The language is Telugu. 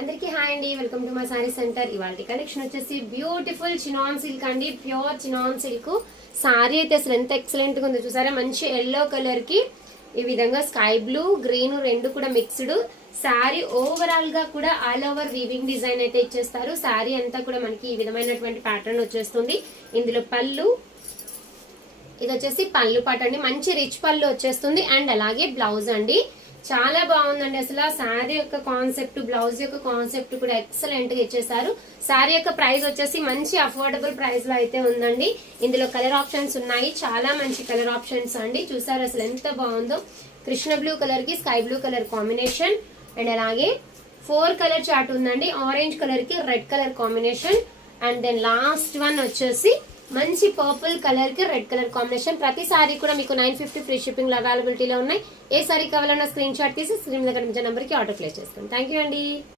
అందరికీ హాయ్ అండి, welcome to my sorry centre. ఇవాళ కలెక్షన్ వచ్చేసి బ్యూటిఫుల్ చినాన్ సిల్క్ అండి, ప్యూర్ చినాన్ సిల్క్. సారీ అయితే అసలు ఎంత ఎక్సలెంట్ గా ఉందో చూసారా. మంచి ఎల్లో కలర్ కి ఈ విధంగా స్కై బ్లూ గ్రీన్ రెండు కూడా మిక్స్డ్. సారీ ఓవరాల్ గా కూడా ఆల్ ఓవర్ వీవింగ్ డిజైన్ అయితే ఇచ్చేస్తారు. సారీ అంతా కూడా మనకి ఈ విధమైనటువంటి ప్యాటర్న్ వచ్చేస్తుంది. ఇందులో పళ్ళు, ఇది వచ్చేసి పళ్ళు పాట అండి, మంచి రిచ్ పళ్ళు వచ్చేస్తుంది. అండ్ అలాగే బ్లౌజ్ అండి, చాలా బాగుందండి. అసలు శారీ యొక్క కాన్సెప్ట్, బ్లౌజ్ యొక్క కాన్సెప్ట్ కూడా ఎక్సలెంట్ గా ఇచ్చేసారు. శారీ యొక్క ప్రైస్ వచ్చేసి మంచి అఫోర్డబుల్ ప్రైస్ లో అయితే ఉందండి. ఇందులో కలర్ ఆప్షన్స్ ఉన్నాయి, చాలా మంచి కలర్ ఆప్షన్స్ అండి. చూసారు అసలు ఎంత బాగుందో. కృష్ణ బ్లూ కలర్ కి sky blue colour combination, and అలాగే 4 కలర్ చార్ట్ ఉందండి. ఆరెంజ్ కలర్ కి red colour combination, and then last one వచ్చేసి మంచి పర్పుల్ కలర్ కి రెడ్ కలర్ కాంబినేషన్. ప్రతి సారీ కూడా మీకు 950 ఫ్రీ షిప్పింగ్ లో అవైలబిలిటీలో ఉన్నాయి. ఏ సారీ కావాలన్నా స్క్రీన్ షాట్ తీసి స్క్రీన్ దగ్గర నంబర్ కి ఆర్డర్ ప్లేస్ చేసుకోండి. థ్యాంక్ యూ అండి.